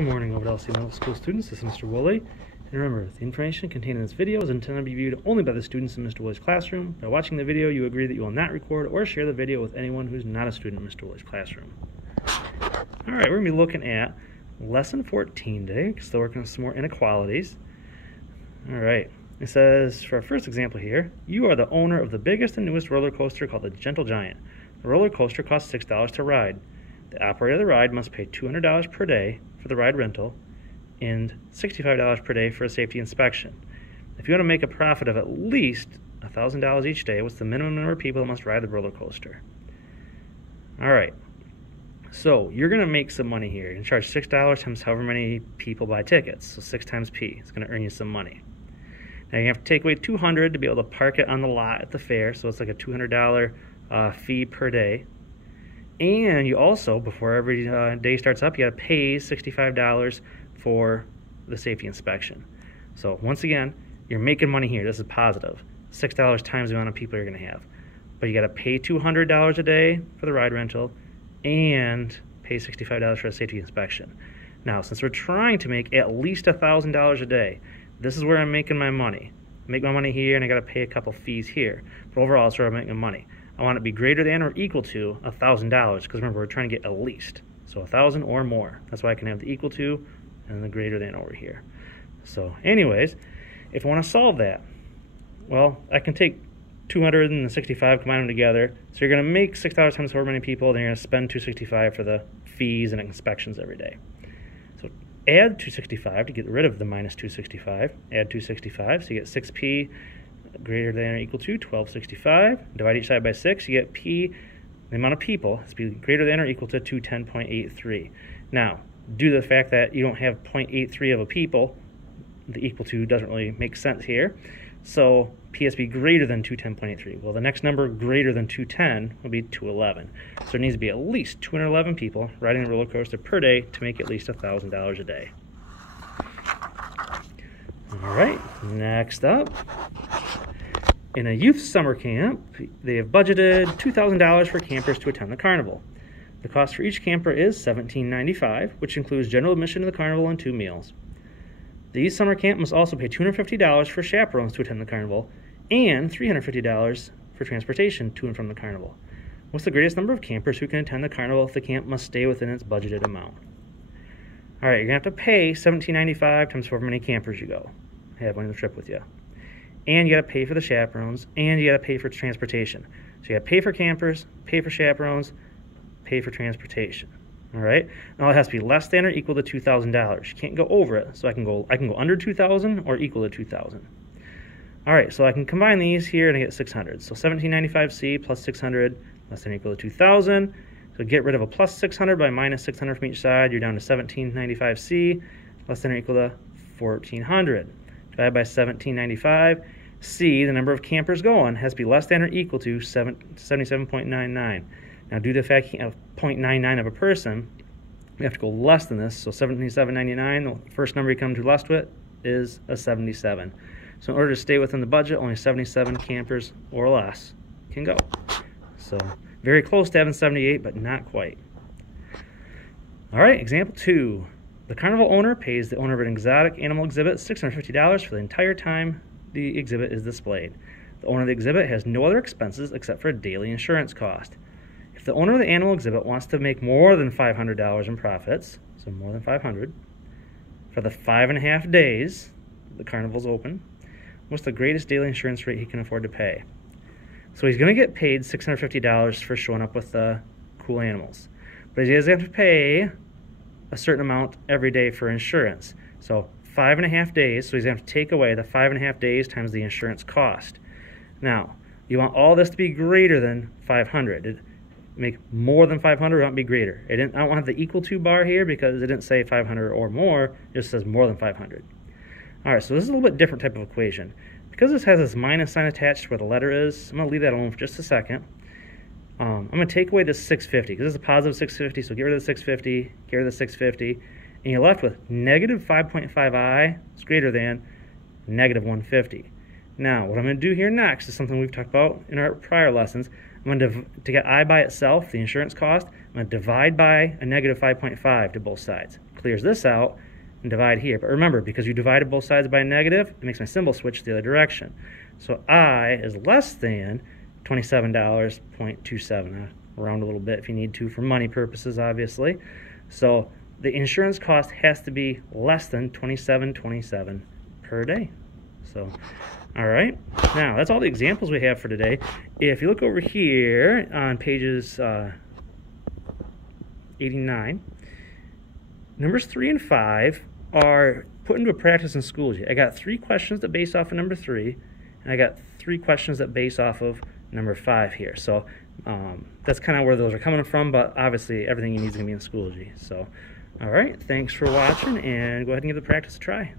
Good morning, Over LC Middle School students. This is Mr. Woolley. And remember, the information contained in this video is intended to be viewed only by the students in Mr. Woolley's classroom. By watching the video, you agree that you will not record or share the video with anyone who's not a student in Mr. Woolley's classroom. Alright, we're going to be looking at Lesson 14 today, still working on some more inequalities. Alright, it says, for our first example here, you are the owner of the biggest and newest roller coaster called the Gentle Giant. The roller coaster costs $6 to ride. The operator of the ride must pay $200 per day for the ride rental and $65 per day for a safety inspection. If you want to make a profit of at least $1,000 each day, what's the minimum number of people that must ride the roller coaster? Alright, so you're going to make some money here. You're going to charge $6 times however many people buy tickets, so 6 times P. It's going to earn you some money. Now you have to take away $200 to be able to park it on the lot at the fair, so it's like a $200 fee per day. And you also, before every day starts up, you got to pay $65 for the safety inspection. So once again, you're making money here. This is positive. $6 times the amount of people you're going to have. But you got to pay $200 a day for the ride rental and pay $65 for the safety inspection. Now, since we're trying to make at least $1,000 a day, this is where I'm making my money. I make my money here, and I got to pay a couple fees here. But overall, that's where I'm making money. I want it to be greater than or equal to $1,000, because remember, we're trying to get at least. So 1,000 or more. That's why I can have the equal to and the greater than over here. So anyways, if I want to solve that, well, I can take 265, combine them together. So you're going to make $6 times however many people, then you're going to spend $265 for the fees and inspections every day. So add 265 to get rid of the minus 265. Add 265, so you get 6p greater than or equal to 1265. Divide each side by 6, you get p, the amount of people, has to be greater than or equal to 210.83. Now, due to the fact that you don't have 0.83 of a people, the equal to doesn't really make sense here. So p has to be greater than 210.83. Well, the next number greater than 210 will be 211. So it needs to be at least 211 people riding the roller coaster per day to make at least $1,000 a day. All right, next up. In a youth summer camp, they have budgeted $2,000 for campers to attend the carnival. The cost for each camper is $17.95, which includes general admission to the carnival and 2 meals. The youth summer camp must also pay $250 for chaperones to attend the carnival and $350 for transportation to and from the carnival. What's the greatest number of campers who can attend the carnival if the camp must stay within its budgeted amount? All right, you're going to have to pay $17.95 times however many campers you go. Have on the trip with you. And you got to pay for the chaperones, and you got to pay for transportation. So you got to pay for campers, pay for chaperones, pay for transportation. All right. Now it has to be less than or equal to $2,000. You can't go over it. So I can go under $2,000 or equal to $2,000. All right. So I can combine these here, and I get 600. So 1795C plus 600 less than or equal to 2,000. So get rid of a plus 600 by minus 600 from each side. You're down to 1795C less than or equal to 1,400. Divided by 1795. C, the number of campers going, has to be less than or equal to 77.99. Now, due to the fact you have 0.99 of a person, we have to go less than this. So 77.99, the first number you come to less with is a 77. So in order to stay within the budget, only 77 campers or less can go. So very close to having 78, but not quite. All right, example 2. The carnival owner pays the owner of an exotic animal exhibit $650 for the entire time the exhibit is displayed. The owner of the exhibit has no other expenses except for a daily insurance cost. If the owner of the animal exhibit wants to make more than $500 in profits, so more than $500, for the 5.5 days the carnival's open, what's the greatest daily insurance rate he can afford to pay? So he's going to get paid $650 for showing up with cool animals. But he does have to pay a certain amount every day for insurance. So 5.5 days, so he's going to have to take away the 5.5 days times the insurance cost. Now, you want all this to be greater than 500. Make more than 500, or want to be greater. I don't want to have the equal to bar here because it didn't say 500 or more, it just says more than 500. All right, so this is a little bit different type of equation. Because this has this minus sign attached to where the letter is, I'm going to leave that alone for just a second. I'm going to take away this 650, because this is a positive 650, so get rid of the 650, get rid of the 650, and you're left with negative 5.5i is greater than negative 150. Now, what I'm going to do here next is something we've talked about in our prior lessons. I'm going to get I by itself, the insurance cost, I'm going to divide by a negative 5.5 to both sides. Clears this out and divide here. But remember, because you divided both sides by a negative, it makes my symbol switch the other direction. So I is less than $27.27. Round a little bit if you need to for money purposes, obviously. So the insurance cost has to be less than $27.27 per day. So, all right. Now, that's all the examples we have for today. If you look over here on pages 89, numbers 3 and 5 are put into practice in Schoology. I got 3 questions that base off of number 3, and I got 3 questions that base off of number 5 here. So that's kind of where those are coming from, but obviously everything you need is going to be in Schoology. So, all right, thanks for watching, and go ahead and give the practice a try.